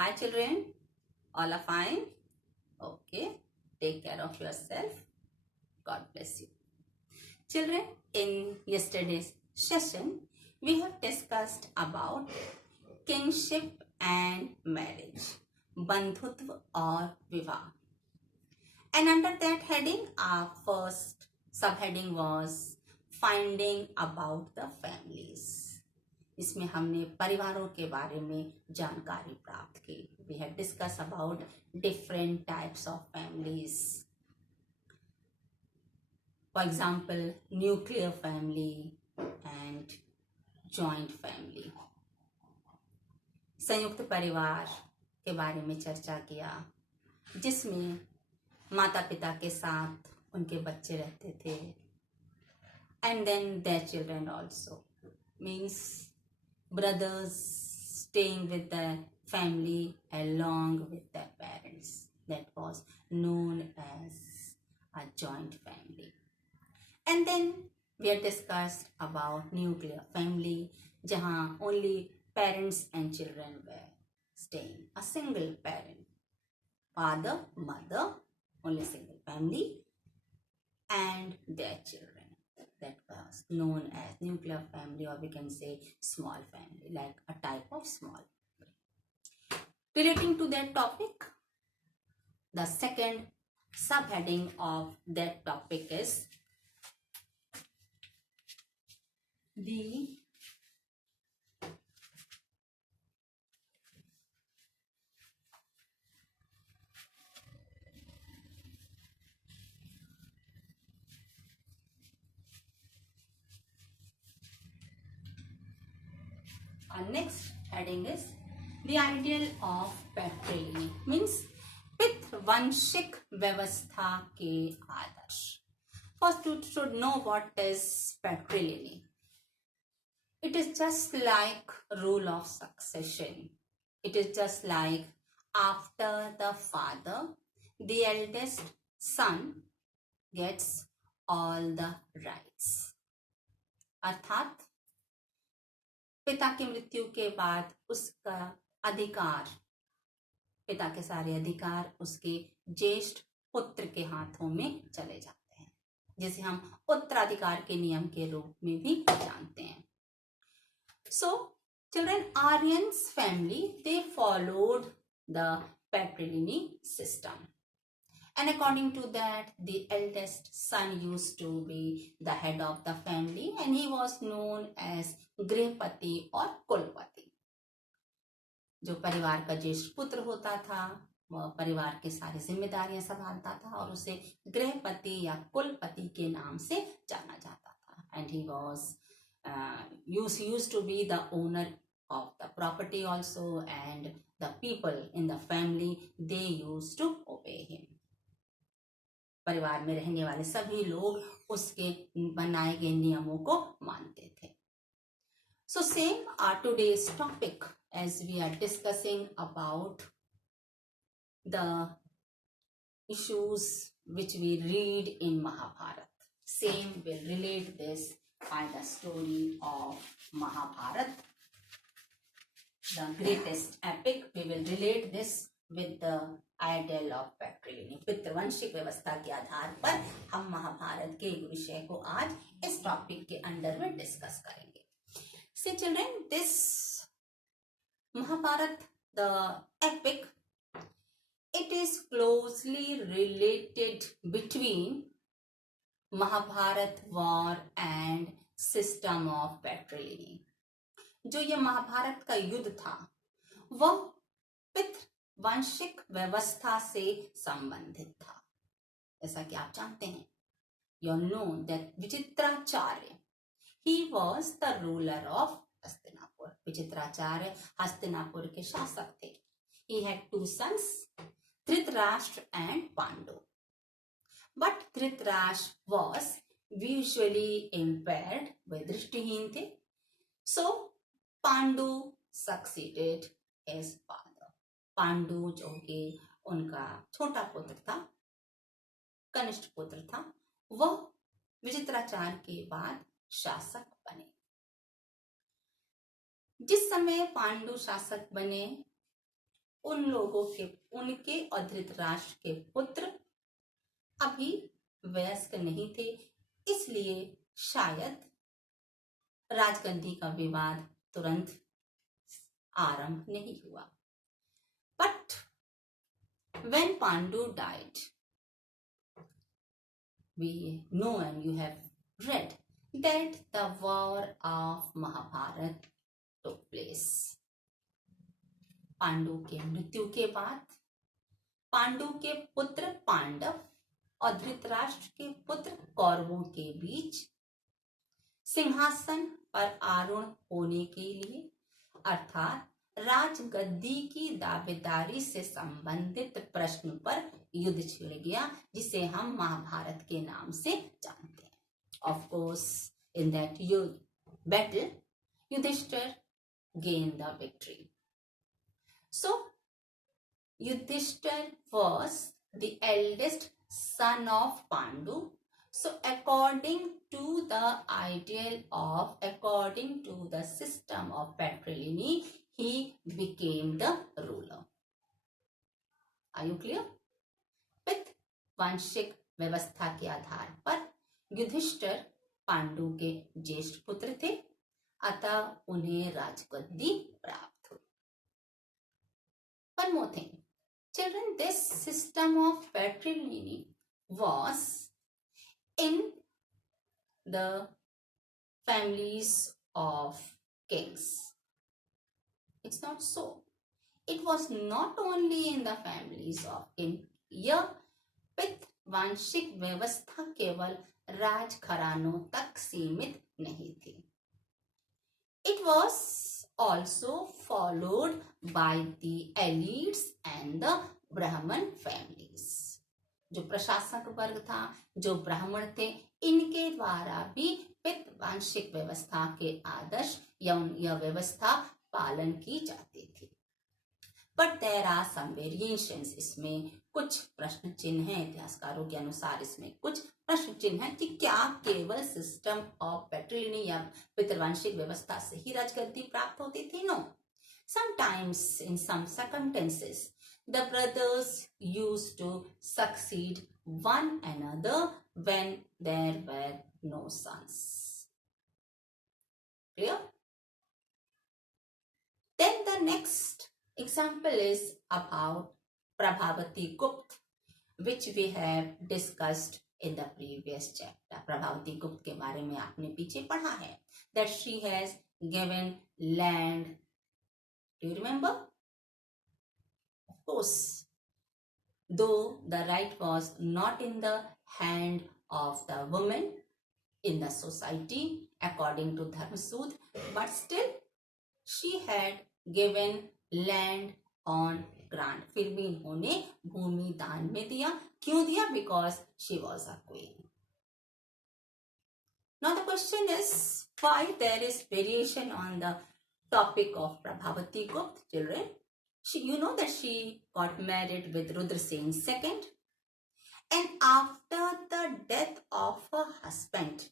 Hi children, all are fine? Okay, take care of yourself. God bless you. Children, in yesterday's session, we have discussed about kinship and marriage, bandhutva or vivah. And under that heading, our first subheading was finding about the families. इसमें हमने परिवारों के बारे में जानकारी प्राप्त की. We have discussed about different types of families. For example, nuclear family and joint family. संयुक्त परिवार के बारे में चर्चा किया, जिसमें माता पिता के साथ उनके बच्चे रहते थे, and then their children also, means brothers staying with their family along with their parents. That was known as a joint family. And then we have discussed about nuclear family, jahan only parents and children were staying. A single parent, father, mother, only single family, and their children. That was known as nuclear family, or we can say small family, like a type of small family. Relating to that topic, the second subheading of that topic is the our next heading is the ideal of patrilineal, means पितृवंशिक व्यवस्था के आदर्श. First, you should know what is patrilineal. It is just like rule of succession. It is just like after the father, the eldest son gets all the rights. अर्थात पिता की मृत्यु के बाद उसका अधिकार, पिता के सारे अधिकार उसके ज्येष्ठ पुत्र के हाथों में चले जाते हैं, जिसे हम उत्तराधिकार के नियम के रूप में भी जानते हैं. So, children, Aryan's family, they followed the patrilineal system. And according to that, the eldest son used to be the head of the family, and he was known as गृहपति और कुलपति. जो परिवार का ज्येष्ठ पुत्र होता था, वह परिवार की सारी जिम्मेदारियां संभालता था और उसे गृहपति या कुलपति के नाम से जाना जाता था. And he was used to be the owner of the property also, and the people in the family, they used to obey him. परिवार में रहने वाले सभी लोग उसके बनाए गए नियमों को मानते थे. So same are today's topic, as we are discussing about the issues which we read in Mahabharata. Same will relate this by the story of Mahabharata, the greatest epic. We will relate this with the ideal of patrilineal. पितृवंशिक व्यवस्था के आधार पर हम महाभारत के विषय को आज इस topic के अंडर में डिस्कस करेंगे. See children, this Mahabharata, the epic, it is closely related between Mahabharata war and system of patrilineal. जो ये महाभारत का युद्ध था, वह पितृवंशिक व्यवस्था से संबंधित था. जैसा कि आप जानते हैं, you know that विचित्राचार्य, he was the ruler of Hastinapur. विचित्राचार्य Hastinapur के शासक थे. He had two sons, Dhritarashtra and Pandu. But Dhritarashtra was visually impaired, वे दृष्टिहीन थे. So Pandu succeeded as father. Pandu जो कि उनका छोटा पुत्र था, कनिष्ठ पुत्र था, वह विचित्राचार्य के बाद शासक बने. जिस समय पांडु शासक बने, उन लोगों के, उनके और धृतराष्ट्र के पुत्र अभी वयस्क नहीं थे, इसलिए शायद राजगद्दी का विवाद तुरंत आरंभ नहीं हुआ. But when Pandu died, we know and you have read that the war of Mahabharat took place. Pandu के मृत्यु के बाद पांडु के पुत्र पांडव और धृतराष्ट्र के पुत्र कौरवों के बीच सिंहासन पर आरूढ़ होने के लिए अर्थात राजगद्दी की दावेदारी से संबंधित प्रश्न पर युद्ध छिड़ गया, जिसे हम महाभारत के नाम से जानते हैं. Of course in that battle Yudhishthira gained the victory. So Yudhishthir was the eldest son of Pandu. So according to the system of patrilineal, he became the ruler. Are you clear? with वांशिक व्यवस्था के आधार पर युधिष्ठिर पांडु के ज्येष्ठ पुत्र थे, अतः उन्हें राजगद्दी प्राप्त हुई. One more thing, children, this system of patrilineal was in the families of kings. It's not so. It was not only in the families of kings. यह पित वांशिक व्यवस्था केवल राजघरानों तक सीमित नहीं थी. It was also followed by the elites and the Brahman families. जो प्रशासक वर्ग था, जो ब्राह्मण थे, इनके द्वारा भी पित वांशिक व्यवस्था के आदर्श या यह व्यवस्था पालन की जाती थी. But there are some variations. इसमें कुछ प्रश्न चिन्ह हैं. इतिहासकारों के अनुसार इसमें कुछ प्रश्न चिन्ह है कि क्या केवल सिस्टम ऑफ पैट्रिलिनी या पितृवांशिक व्यवस्था से ही राजगद्दी प्राप्त होती थी? No. Sometimes in some circumstances the brothers used to succeed one another when there were no sons. Clear? Then the next example is about Prabhavati Gupta, which we have discussed in the previous chapter. Prabhavati Gupta के बारे में आपने पीछे पढ़ा है, that she has given land. Do you remember? Of course, though the right was not in the hand of the woman in the society according to Dharmasud, but still she had given land on grant. फिर भी इन्होंने भूमि दान में दिया. क्यों दिया? Because she was a queen. Now the question is why there is variation on the topic of Prabhavati Gupta. Children, you know that she got married with Rudrasen II, and after the death of her husband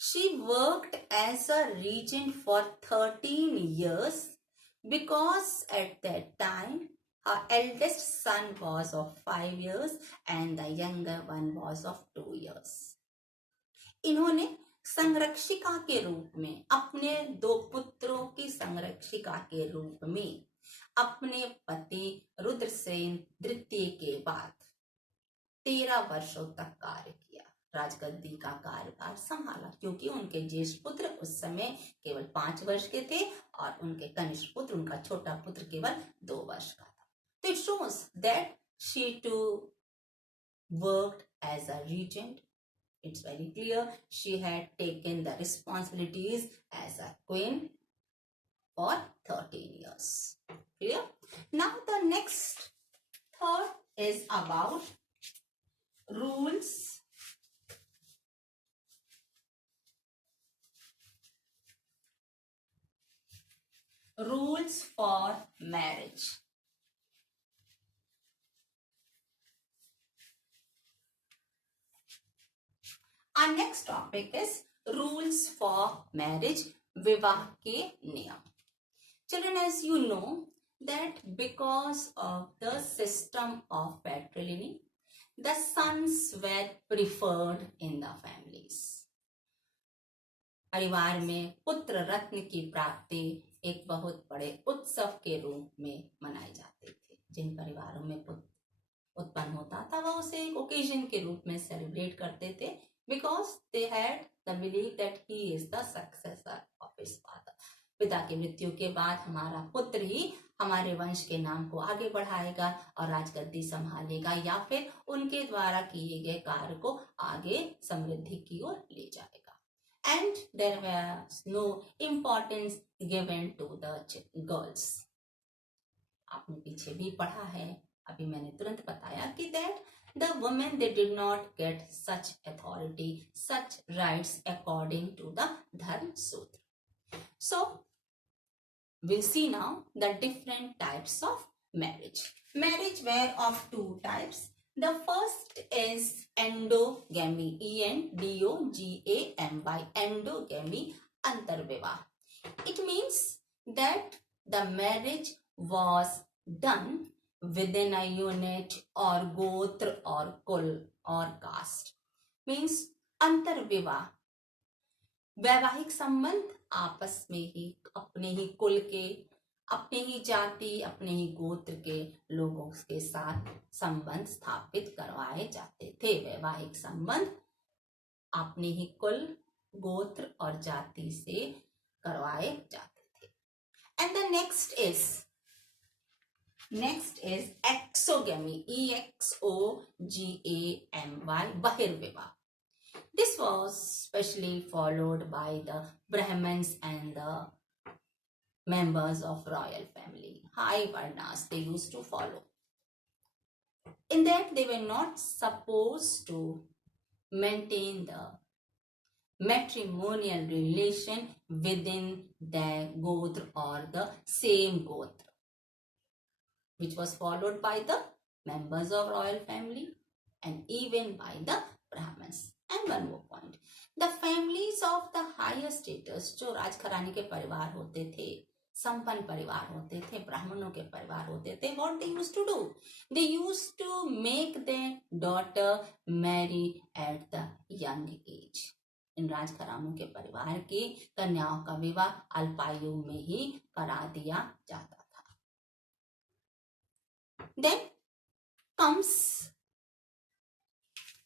she worked as a regent for 13 years because at that time her eldest son was of 5 years and the younger one was of 2 years. इन्होंने संरक्षिका के रूप में, अपने 2 पुत्रों की संरक्षिका के रूप में अपने पति रुद्रसेन द्वितीय के बाद 13 वर्षों तक कार्य किया, राजगद्दी का कार्यभार संभाला. क्योंकि उनके ज्येष्ठ पुत्र उस समय केवल 5 वर्ष के थे और उनके कनिष्ठ पुत्र, उनका छोटा पुत्र केवल 2 वर्ष का था. तो it shows that she too worked as a regent. It's very clear she had taken the responsibilities as a queen for 13 years. Clear? Now the next third is about rules for marriage. Our next topic is rules for marriage, विवाह के नियम. Children, as you know that because of the system of patrilineal, the sons were preferred in the families. परिवार में पुत्र रत्न की प्राप्ति एक बहुत बड़े उत्सव के रूप में मनाई जाती थी। जिन परिवारों में पुत्र उत्पन्न होता था वह उसे एक ओकेजन के रूप में सेलिब्रेट करते थे, because they had the believe that he is the successor of his father. पिता की मृत्यु के बाद हमारा पुत्र ही हमारे वंश के नाम को आगे बढ़ाएगा और राजगद्दी संभालेगा, या फिर उनके द्वारा किए गए कार्य को आगे समृद्धि की ओर ले जाएगा। And there was no importance given to the girls. आपने पीछे भी पढ़ा है, अभी मैंने तुरंत बताया कि that the women they did not get such authority, such rights according to the Dharma Sutra. So we'll see now the different types of marriage. Marriage were of two types. The first is endogamy, endogamy, endogamy, antarvivah. It means that the marriage was done within a unit or gotra or kul or caste. Means अंतर विवाह, वैवाहिक संबंध आपस में ही अपने ही कुल के, अपने ही जाति, अपने ही गोत्र के लोगों के साथ संबंध स्थापित करवाए जाते थे। वैवाहिक संबंध अपने ही कुल, गोत्र और जाति से करवाए जाते थे। And the next is exogamy, exogamy, bahirvivah. This was specially followed by the Brahmins and the members of royal family. High varnas they used to follow. In that they were not supposed to maintain the matrimonial relation within their gotra or the same gotra, which was followed by the members of royal family and even by the Brahmins. And one more point, the families of the higher status, जो राजघराने के परिवार होते थे, संपन्न परिवार होते थे, ब्राह्मणों के परिवार होते थे, what they used to do? They used to make their daughter marry at the young age. इन राजघरानों के परिवार की कन्याओं का विवाह अल्पायु में ही करा दिया जाता था। Then comes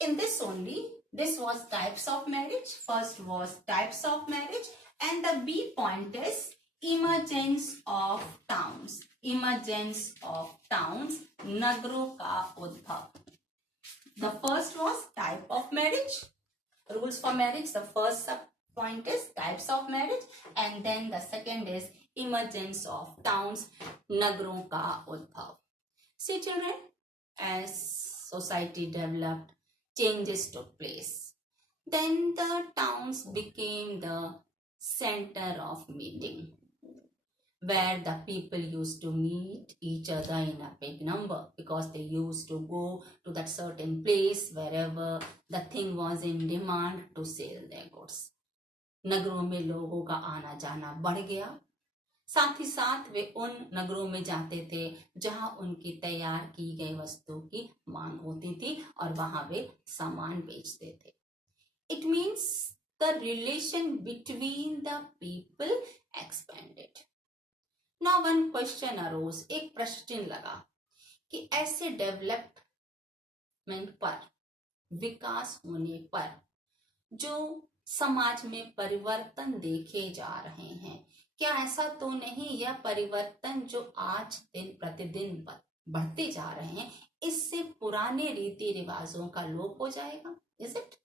in this only, this was types of marriage. First was types of marriage, and the B point is emergence of towns. Emergence of towns, nagro ka udbhav. The first was type of marriage, rules for marriage. The first sub point is types of marriage, and then the second is emergence of towns, nagro ka udbhav. See children, as society developed, changes took place. Then the towns became the center of meeting, where the people used to meet each other in a big number, because they used to go to that certain place wherever the thing was in demand to sell their goods. नगरों में लोगों का आना जाना बढ़ गया, साथ ही साथ वे उन नगरों में जाते थे जहां उनकी तैयार की गई वस्तु की मांग होती थी और वहां वे सामान बेचते थे। It means the relation between the people expanded. Now one question arose, एक प्रश्न लगा कि ऐसे डेवलपमेंट पर, विकास होने पर जो समाज में परिवर्तन देखे जा रहे हैं, क्या ऐसा तो नहीं यह परिवर्तन जो आज दिन प्रतिदिन बढ़ते जा रहे हैं, इससे पुराने रीति रिवाजों का लोप हो जाएगा? Is it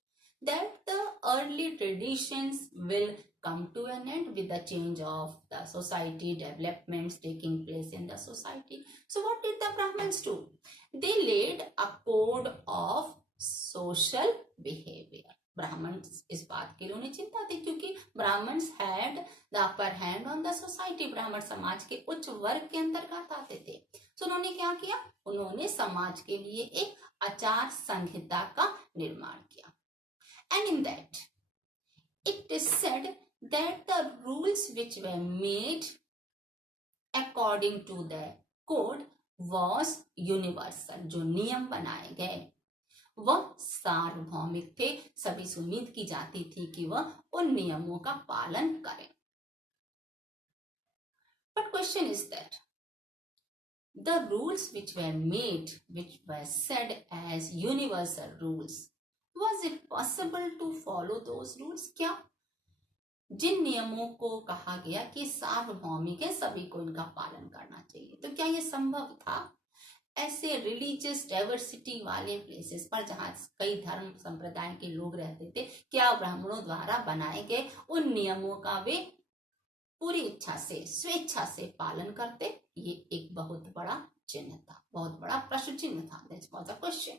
that the early traditions will come to an end with the change of the society, developments taking place in the society? So what did the Brahmins do? They laid a code of social behavior. Brahmans इस बात के लिए उन्हें चिंता थी, क्योंकि Brahmans had the upper hand on the society. ब्राह्मण समाज के उच्च वर्ग के अंतर्गत आते थे। तो उन्होंने क्या किया? उन्होंने समाज के लिए एक आचार संहिता का निर्माण किया। And in that it is said that the rules which were made according to the code was universal. जो नियम बनाए गए वह सार्वभौमिक थे, सभी से उम्मीद की जाती थी कि वह उन नियमों का पालन करें. But question is that the rules which were made, which were said as universal rules, was it possible to follow those rules? क्या जिन नियमों को कहा गया कि सार्वभौमिक है, सभी को इनका पालन करना चाहिए, तो क्या यह संभव था? ऐसे रिलीजियस डाइवर्सिटी वाले प्लेसेस पर जहां कई धर्म संप्रदाय के लोग रहते थे, क्या ब्राह्मणों द्वारा बनाए गए उन नियमों का वे पूरी इच्छा से, स्वेच्छा से पालन करते? ये एक बहुत बड़ा चिन्ह था, बहुत बड़ा प्रश्न चिन्ह था. That was a question.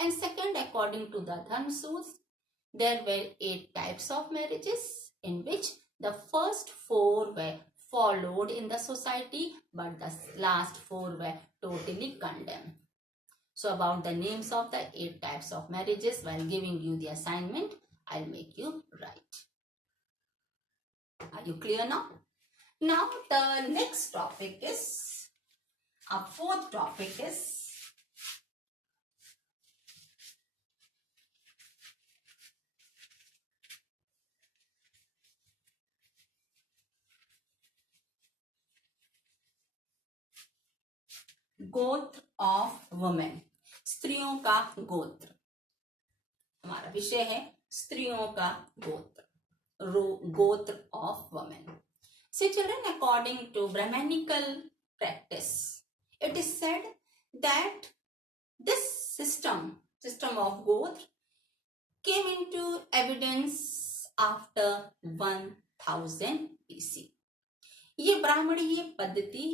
And second, according to the Dharma Sutras, there were 8 types of marriages in which the first 4 were followed in the society, but the last 4 were totally condemned. So about the names of the 8 types of marriages, while giving you the assignment, I'll make you write. Are you clear now? Now the next topic is, our fourth topic is गोत्र of women. स्त्रियों का गोत्र. हमारा विषय है स्त्रियों का गोत्र, गोत्र of women. See children, according to Brahmanical practice, it is said that this system of gotra came into evidence after 1000 BC. ये ब्राह्मणीय पद्धति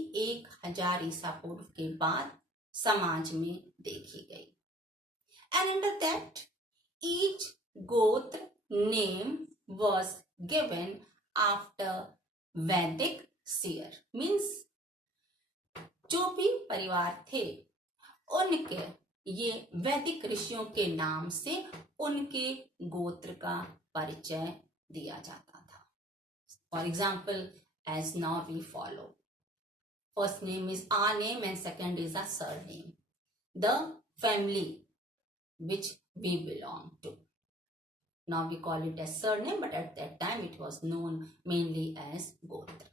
1000 ईसा पूर्व के बाद समाज में देखी गई. And under that, each gotra name was given after Vedic seer. Means जो भी परिवार थे उनके ये वैदिक ऋषियों के नाम से उनके गोत्र का परिचय दिया जाता था. For example, as now we follow. First name is our name and second is our surname. The family which we belong to. Now we call it as surname, but at that time it was known mainly as gotra.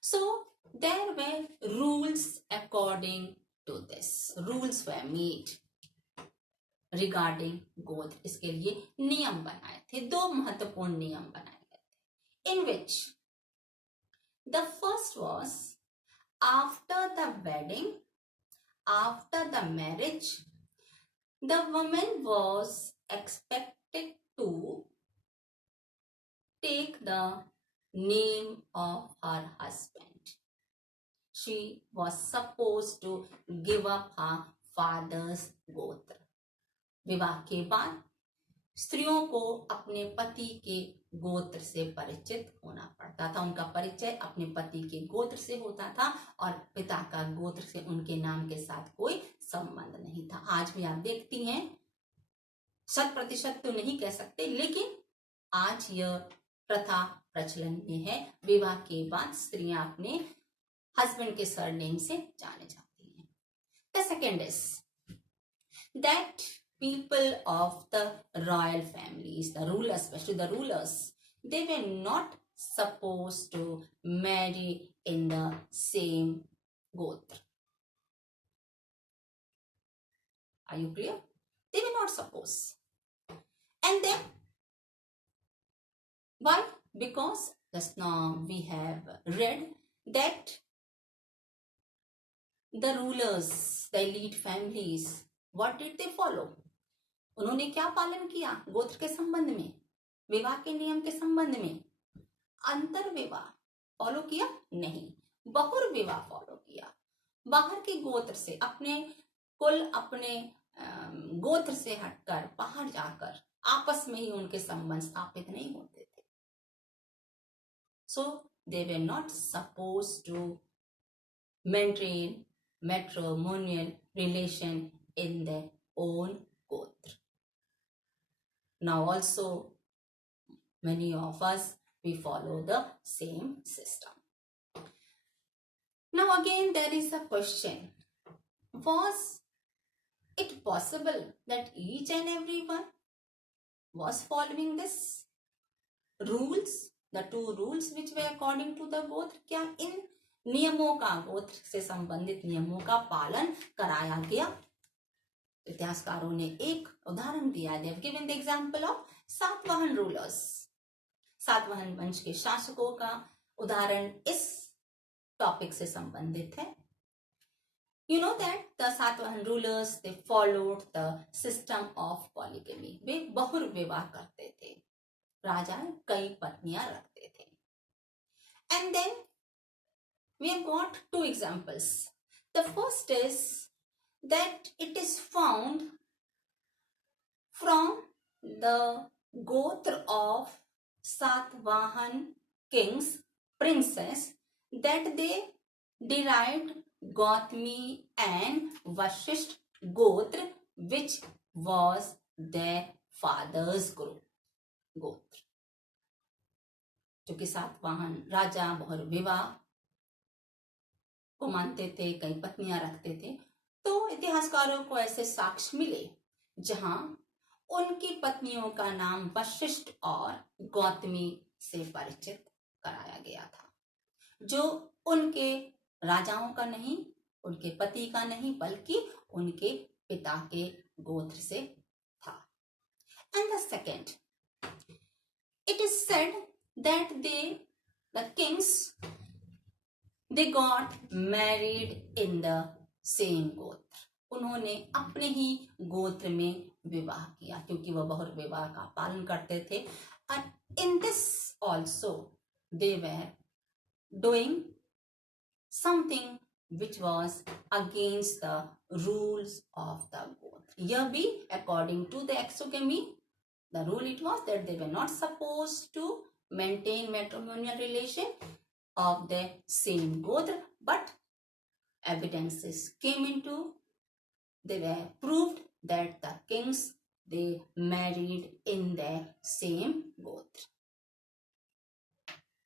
So there were rules according to this. Rules were made regarding gotra. इसके लिए नियम बनाए थे. 2 महत्वपूर्ण नियम बनाए गए थे. In which the first was, after the wedding, after the marriage, the woman was expected to take the name of her husband. She was supposed to give up her father's gotra. विवाह के बाद स्त्रियों को अपने पति के गोत्र से परिचित होना पड़ता था. उनका परिचय अपने पति के गोत्र से होता था और पिता का गोत्र से उनके नाम के साथ कोई संबंध नहीं था. आज भी आप देखती हैं, 100% तो नहीं कह सकते, लेकिन आज यह प्रथा प्रचलन में है. विवाह के बाद स्त्रियां अपने हस्बैंड के सरनेम से जाने जाती हैं. The second is that people of the royal families, the rulers, especially the rulers, they were not supposed to marry in the same gotra. Are you clear? They were not supposed. And then, why? Because just now we have read that the rulers, the elite families, what did they follow? उन्होंने क्या पालन किया गोत्र के संबंध में, विवाह के नियम के संबंध में? अंतर विवाह फॉलो किया नहीं, बहुर विवाह फॉलो किया. बाहर के गोत्र से, अपने कुल, अपने गोत्र से हटकर बाहर जाकर आपस में ही उनके संबंध स्थापित नहीं होते थे. So they were not supposed to maintain matrimonial relation in their own gotra. Now also many of us, we follow the same system. Now again there is a question. Was it possible that each and everyone was following this rules, the two rules which were according to the गोत्र? क्या इन नियमों का, गोत्र से संबंधित नियमों का पालन कराया गया? इतिहासकारों ने एक उदाहरण दिया. They have given the example of Satavahana rulers. Satavahana वंश के शासकों का उदाहरण इस टॉपिक से संबंधित है. You know that the Satvahan rulers, they followed the system of polygamy. वे बहुविवाह करते थे. राजा कई पत्नियां रखते थे. And then we have got two examples. The first is that it is found from the Gotra of Satvahan kings, princes, that they derived Gautami and Vashisht Gotra, which was their father's group. गोत्र, जो कि सातवाहन राजा बहुविवाह को मानते थे, कई पत्नियां रखते थे. तो इतिहासकारों को ऐसे साक्ष्य मिले जहां उनकी पत्नियों का नाम वशिष्ठ और गौतमी से परिचित कराया गया था, जो उनके राजाओं का नहीं, उनके पति का नहीं, बल्कि उनके पिता के गोत्र से था. And the second, it is said that the kings, they got married in the same गोत्र. उन्होंने अपने ही गोत्र में विवाह किया क्योंकि वह बहुविवाह का पालन करते थे. And in this also they were doing something which was against the rules of the gotra. यह भी according to the exogamy, the rule it was that they were not supposed to maintain matrimonial relation of the same gotra, but evidences came into, they were proved that the kings, they married in their same gotra.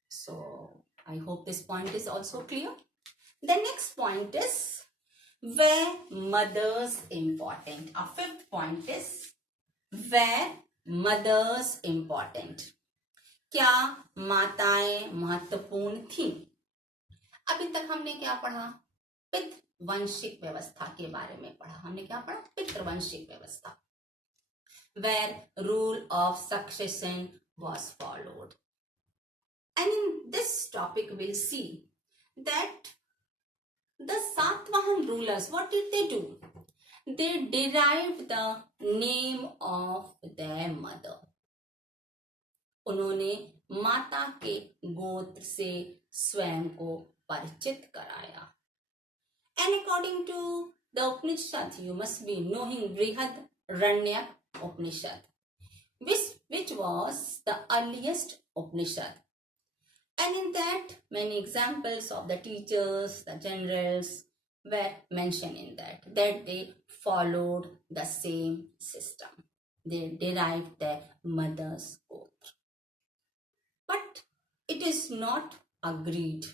So I hope this point is also clear. The next point is where mothers important. Our fifth point is where mothers important. क्या माताएं महत्वपूर्ण थी? अभी तक हमने क्या पढ़ा? पितृवंशिक व्यवस्था के बारे में पढ़ा. हमने क्या पढ़ा? पितृवंशिक व्यवस्था, where rule of succession was followed. And in this topic we'll see that the Satvahan rulers, what did they do? They derived the name of their mother. उन्होंने माता के गोत्र से स्वयं को परिचित कराया. And according to the Upanishad, you must be knowing Brihadaranyaka Upanishad, which was the earliest Upanishad. And in that, many examples of the teachers, the generals were mentioned in that they followed the same system. They derived their mother's gotra. But it is not agreed.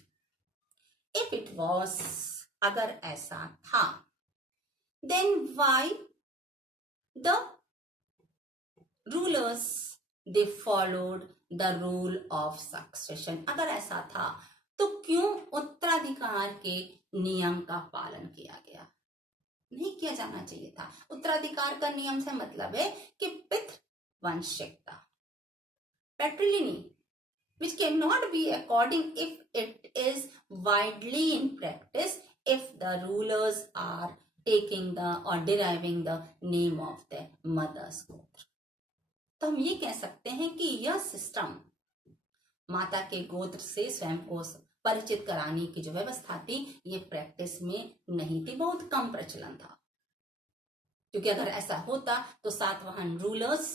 If it was, agar ऐसा था, then why the rulers, they followed the rule of succession? अगर ऐसा था तो क्यों उत्तराधिकार के नियम का पालन किया गया? नहीं किया जाना चाहिए था. उत्तराधिकार का नियम से मतलब है कि पितृवंशिकता, patrilineal, which cannot be according if it is widely in practice, if the rulers are taking the or deriving the name of their mother's gotra. तो हम ये कह सकते हैं कि यह सिस्टम माता के गोत्र से स्वयं को परिचित कराने की जो व्यवस्था थी, ये प्रैक्टिस में नहीं थी, बहुत कम प्रचलन था. क्योंकि अगर ऐसा होता तो Satavahana rulers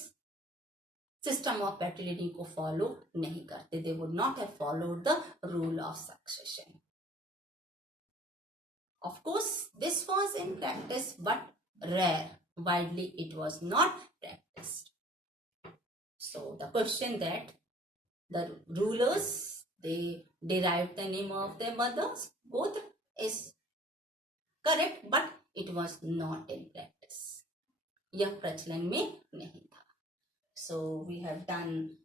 system of patriliny को फॉलो नहीं करते. They would not have followed the rule of succession. Of course this was in practice but rare. Widely it was not practiced. So the question that the rulers, they derived the name of their mothers gotra, is correct, but it was not in practice. यह प्रचलन में नहीं था. So we have done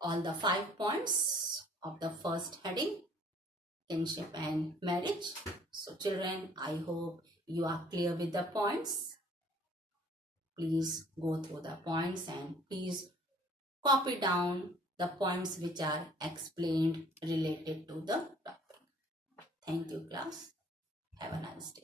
all the 5 points of the first heading, kinship and marriage. So children, I hope you are clear with the points. Please go through the points and please copy down the points which are explained related to the topic. Thank you, class. Have a nice day.